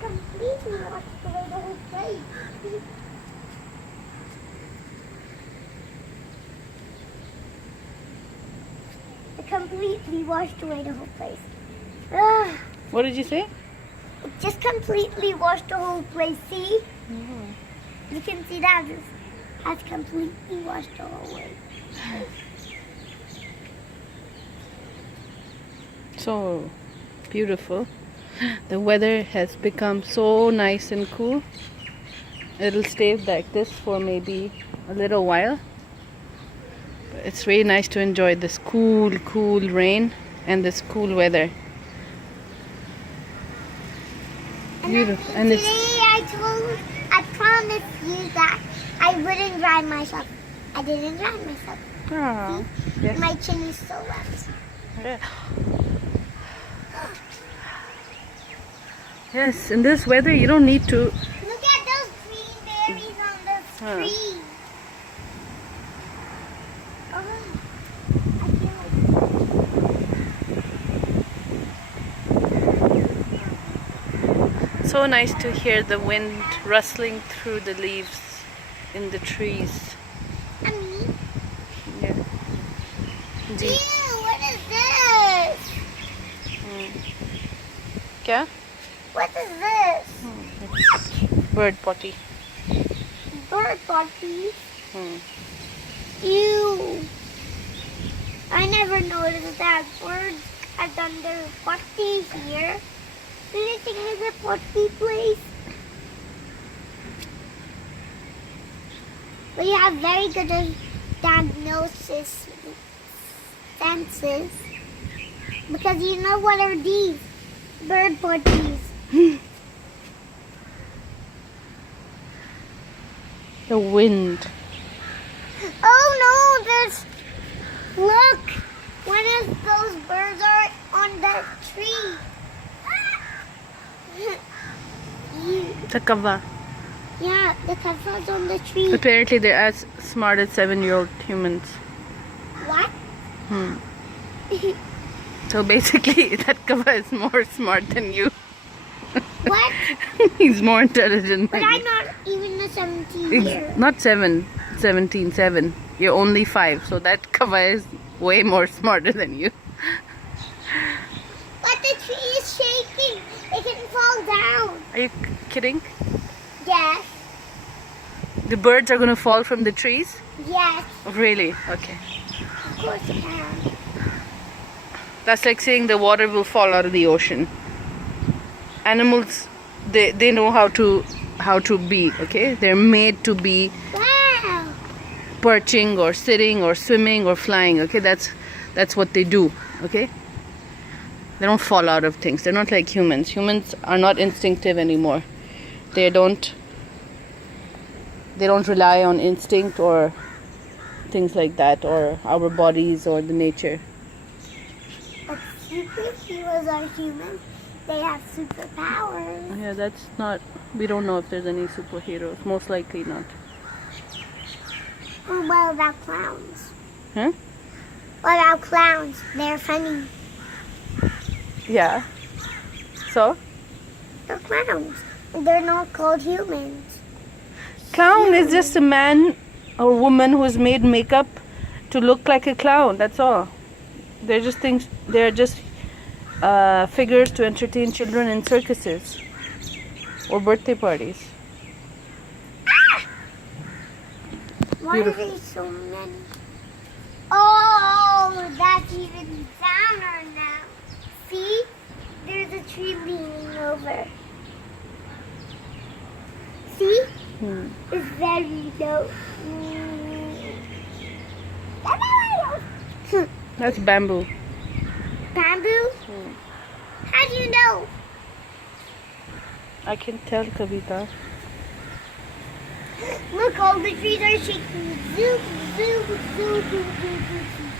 completely washed away the whole place. It completely washed away the whole place. Ugh. What did you say? It just completely washed the whole place. See? You can see that it has completely washed the whole way. So beautiful. The weather has become so nice and cool. It'll stay like this for maybe a little while. But it's really nice to enjoy this cool rain and this cool weather. Beautiful. And it's Today I promised you that I wouldn't dry myself. I didn't dry myself. oh, yes. My chin is so wet. Yeah. Yes, in this weather you don't need to. Look at those green berries on the tree. Oh, I feel So nice to hear the wind rustling through the leaves in the trees. like Mommy. Yeah. Ew, what is this? Kya? What is this? It's bird potty. Bird potty. Ew. I never noticed that birds have done their potty here. Do you think it's a potty place? We have very good diagnosis senses. Because you know what are these? Bird potties. The wind. Oh no, there's... Look! One of those birds are on that tree. The kava. Yeah, the kava's on the tree. Apparently they're as smart as 7-year-old humans. What? So basically that kava is more smart than you. What? He's more intelligent But than I'm you. not even a 17-year. Not 17. You're only 5. So that kava is way more smarter than you. But the tree is shaking. It can fall down. Are you kidding? Yes. The birds are going to fall from the trees? Yes. Really? Okay. Of course it can. That's like saying the water will fall out of the ocean. Animals, they know how to be, okay? They're made to be Wow. perching or sitting or swimming or flying, okay? That's what they do, okay? They don't fall out of things. They're not like humans. Humans are not instinctive anymore. They don't rely on instinct or things like that, or our bodies or the nature. But superheroes are humans. They have superpowers. Yeah, that's not, we don't know if there's any superheroes. Most likely not. Well, what about clowns? Huh? What about clowns? They're funny. Yeah. So? They're clowns. They're not called humans. Clown is just a man or woman who's made makeup to look like a clown. That's all. They're just things. They're just figures to entertain children in circuses or birthday parties. Why are there so many? Oh, that's even downer now. See? There's a tree leaning over. See? It's very low. That's bamboo. Bamboo? How do you know? I can tell, Kavita. Look, all the trees are shaking. Zoom, zoom, zoom, zoom, zoom, zoom, zoom.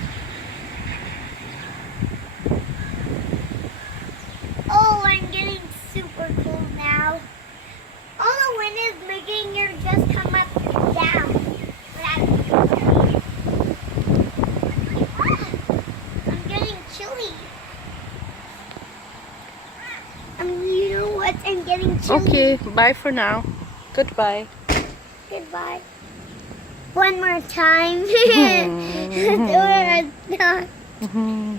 Oh, I'm getting super cold now. All the wind is making your just come up and down. I'm getting chilly. You know what? but I'm getting chilly. Okay, bye for now. Goodbye. Goodbye. One more time. Mhm. We're done. Mhm.